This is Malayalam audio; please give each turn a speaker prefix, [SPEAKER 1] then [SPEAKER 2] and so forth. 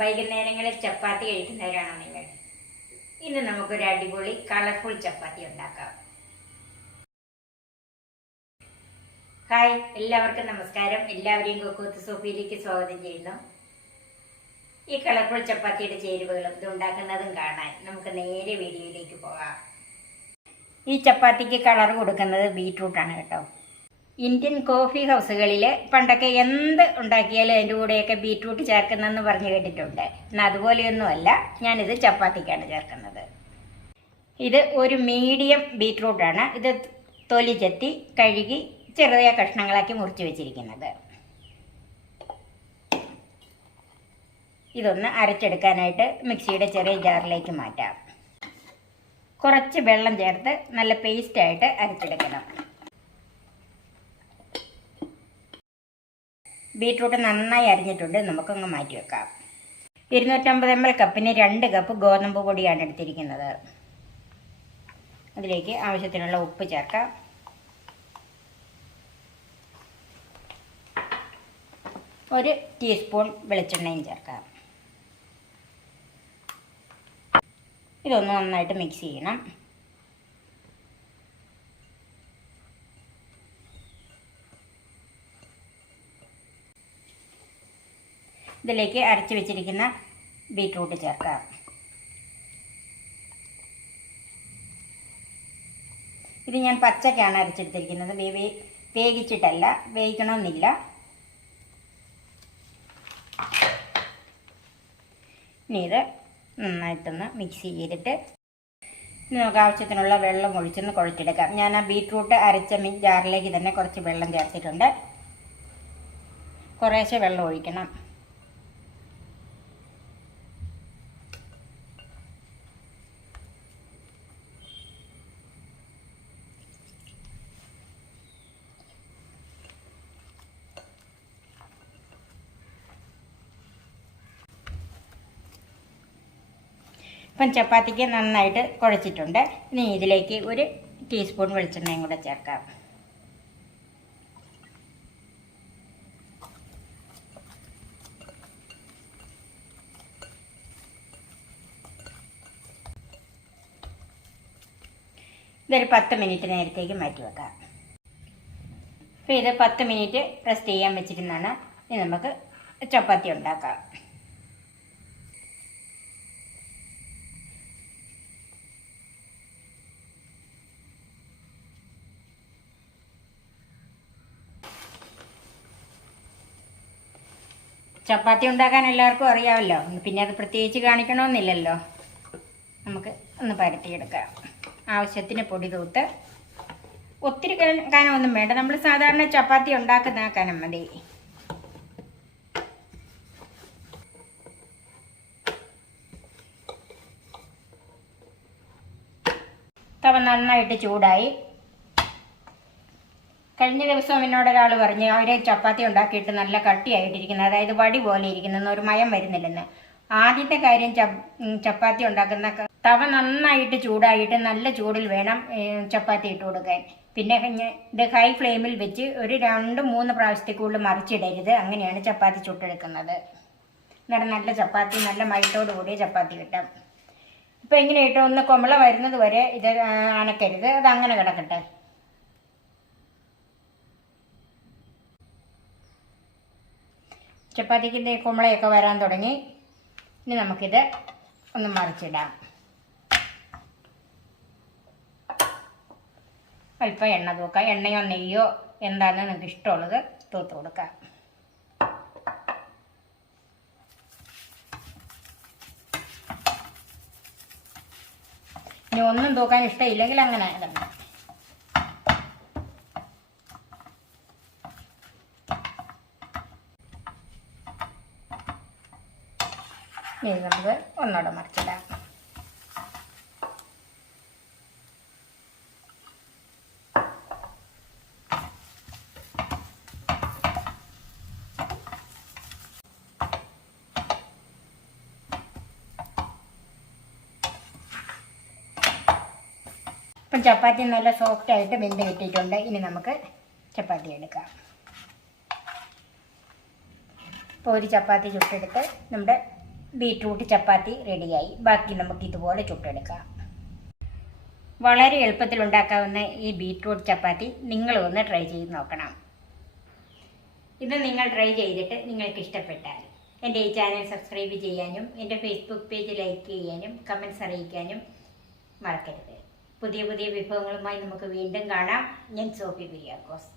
[SPEAKER 1] വൈകുന്നേരങ്ങളിൽ ചപ്പാത്തി കഴിക്കുന്നവരാണോ നിങ്ങൾ? ഇന്ന് നമുക്കൊരു അടിപൊളി കളർഫുൾ ചപ്പാത്തി ഉണ്ടാക്കാം. ഹായ് എല്ലാവർക്കും നമസ്കാരം. എല്ലാവരെയും കൊക്കോത്ത് സോഫിയിലേക്ക് സ്വാഗതം ചെയ്യുന്നു. ഈ കളർഫുൾ ചപ്പാത്തിയുടെ ചേരുവകളും ഇത് ഉണ്ടാക്കുന്നതും കാണാൻ നമുക്ക് നേരെ വീഡിയോയിലേക്ക് പോകാം. ഈ ചപ്പാത്തിക്ക് കളർ കൊടുക്കുന്നത് ബീട്രൂട്ടാണ് കേട്ടോ. ഇന്ത്യൻ കോഫി ഹൗസുകളിൽ പണ്ടൊക്കെ എന്ത് ഉണ്ടാക്കിയാലും അതിന്റെ കൂടെയൊക്കെ ബീറ്റ്റൂട്ട് ചേർക്കുന്നതെന്ന് പറഞ്ഞു കേട്ടിട്ടുണ്ട്. എന്നാൽ അതുപോലെയൊന്നുമല്ല ഞാനിത് ചപ്പാത്തിക്കാണ് ചേർക്കുന്നത്. ഇത് ഒരു മീഡിയം ബീട്രൂട്ടാണ് ഇത് തൊലി ചെത്തി കഴുകി ചെറിയ കഷ്ണങ്ങളാക്കി മുറിച്ച് വെച്ചിരിക്കുന്നത്. ഇതൊന്ന് അരച്ചെടുക്കാനായിട്ട് മിക്സിയുടെ ചെറിയ ജാറിലേക്ക് മാറ്റാം. കുറച്ച് വെള്ളം ചേർത്ത് നല്ല പേസ്റ്റായിട്ട് അരച്ചെടുക്കണം. ബീട്രൂട്ട് നന്നായി അരിഞ്ഞിട്ടുണ്ട്. നമുക്കങ്ങ് മാറ്റി വെക്കാം. ഇരുന്നൂറ്റമ്പത് എം എൽ കപ്പിന് രണ്ട് കപ്പ് ഗോതമ്പ് പൊടിയാണ് എടുത്തിരിക്കുന്നത്. അതിലേക്ക് ആവശ്യത്തിനുള്ള ഉപ്പ് ചേർക്കാം. ഒരു ടീസ്പൂൺ വെളിച്ചെണ്ണയും ചേർക്കാം. ഇതൊന്ന് നന്നായിട്ട് മിക്സ് ചെയ്യണം. ഇതിലേക്ക് അരച്ച് വെച്ചിരിക്കുന്ന ബീറ്റ്റൂട്ട് ചേർക്കാം. ഇത് ഞാൻ പച്ചക്കാണ് അരച്ചെടുത്തിരിക്കുന്നത്. വേവി വേവിച്ചിട്ടല്ല വേവിക്കണമെന്നില്ല. ഇനി ഇത് നന്നായിട്ടൊന്ന് മിക്സ് ചെയ്തിട്ട് നമുക്ക് ആവശ്യത്തിനുള്ള വെള്ളം ഒഴിച്ചൊന്ന് കുഴച്ചെടുക്കാം. ഞാൻ ആ ബീറ്റ്റൂട്ട് അരച്ച മീൻ ജാറിലേക്ക് തന്നെ കുറച്ച് വെള്ളം ചേർത്തിട്ടുണ്ട്. കുറേശ്ശെ വെള്ളം ഒഴിക്കണം. ഇപ്പം ചപ്പാത്തിക്ക് നന്നായിട്ട് കുഴച്ചിട്ടുണ്ട്. ഇനി ഇതിലേക്ക് ഒരു ടീസ്പൂൺ വെളിച്ചെണ്ണയും കൂടെ ചേർക്കാം. ഇതൊരു പത്ത് മിനിറ്റ് നേരത്തേക്ക് മാറ്റി വെക്കാം. അപ്പോൾ ഇത് പത്ത് മിനിറ്റ് റെസ്റ്റ് ചെയ്യാൻ വെച്ചിരുന്നാണ് ഇനി നമുക്ക് ചപ്പാത്തി ഉണ്ടാക്കാം. ചപ്പാത്തി ഉണ്ടാക്കാൻ എല്ലാവർക്കും അറിയാമല്ലോ. പിന്നെ അത് പ്രത്യേകിച്ച് കാണിക്കണമെന്നില്ലല്ലോ. നമുക്ക് ഒന്ന് പരത്തിയെടുക്കാം. ആവശ്യത്തിന് പൊടി തൂത്ത്. ഒത്തിരി കന- കനമൊന്നും വേണ്ട. നമ്മൾ സാധാരണ ചപ്പാത്തി ഉണ്ടാക്കുന്ന കനം മതി. തവ നന്നായിട്ട് ചൂടായി. കഴിഞ്ഞ ദിവസം എന്നോട് ഒരാൾ പറഞ്ഞു അവർ ചപ്പാത്തി ഉണ്ടാക്കിയിട്ട് നല്ല കട്ടിയായിട്ടിരിക്കുന്നത് അതായത് വടി പോലെ ഇരിക്കുന്ന ഒരു മയം വരുന്നില്ലെന്ന്. ആദ്യത്തെ കാര്യം ചപ്- ചപ്പാത്തി ഉണ്ടാക്കുന്ന തവ നന്നായിട്ട് ചൂടായിട്ട് നല്ല ചൂടിൽ വേണം ചപ്പാത്തി ഇട്ട് കൊടുക്കാൻ. പിന്നെ ഇത് ഹൈ ഫ്ലെയിമിൽ വെച്ച് ഒരു രണ്ട് മൂന്ന് പ്രാവശ്യത്തിൽ കൂടുതൽ മറിച്ചിടരുത്. അങ്ങനെയാണ് ചപ്പാത്തി ചുട്ടെടുക്കുന്നത്. എന്നിട്ട് നല്ല ചപ്പാത്തി നല്ല മയത്തോടു കൂടിയ ചപ്പാത്തി കിട്ടും. ഇപ്പം ഇങ്ങനെ ഇട്ടോ ഒന്ന് കൊമള വരുന്നത് വരെ ഇത് അനക്കരുത്. അത് അങ്ങനെ കിടക്കട്ടെ. ചപ്പാത്തിക്കിന്റെ കുമ്പളയൊക്കെ വരാൻ തുടങ്ങി. ഇനി നമുക്കിത് ഒന്ന് മറിച്ചിടാം. അല്പം എണ്ണ തൂക്കാം. എണ്ണയോ നെയ്യോ എന്താണെന്ന് നിങ്ങൾക്ക് ഇഷ്ടമുള്ളത് തൂത്ത് കൊടുക്കാം. ഇനി ഒന്നും തൂക്കാൻ ഇഷ്ടമില്ലെങ്കിൽ അങ്ങനെ ഇടണം ഇനി നമുക്ക് ഒന്നുകൂടെ മറിച്ചിടാം. അപ്പം ചപ്പാത്തി നല്ല സോഫ്റ്റ് ആയിട്ട് വെന്ത് കിട്ടിയിട്ടുണ്ട്. ഇനി നമുക്ക് ചപ്പാത്തി എടുക്കാം. അപ്പോൾ ഒരു ചപ്പാത്തി ചുട്ടെടുത്ത് നമ്മുടെ ബീട്രൂട്ട് ചപ്പാത്തി റെഡിയായി. ബാക്കി നമുക്ക് ഇതുപോലെ ചുട്ടെടുക്കാം. വളരെ എളുപ്പത്തിൽ ഉണ്ടാക്കാവുന്ന ഈ ബീറ്റ്റൂട്ട് ചപ്പാത്തി നിങ്ങൾ ഒന്ന് ട്രൈ ചെയ്ത് നോക്കണം. ഇത് നിങ്ങൾ ട്രൈ ചെയ്തിട്ട് നിങ്ങൾക്ക് ഇഷ്ടപ്പെട്ടാൽ എന്റെ ഈ ചാനൽ സബ്സ്ക്രൈബ് ചെയ്യാനും എന്റെ ഫേസ്ബുക്ക് പേജ് ലൈക്ക് ചെയ്യാനും കമൻസ് അറിയിക്കാനും മറക്കരുത്. പുതിയ പുതിയ വിഭവങ്ങളുമായി നമുക്ക് വീണ്ടും കാണാം. ഞാൻ സോഫി ബിരിയാക്കോസ്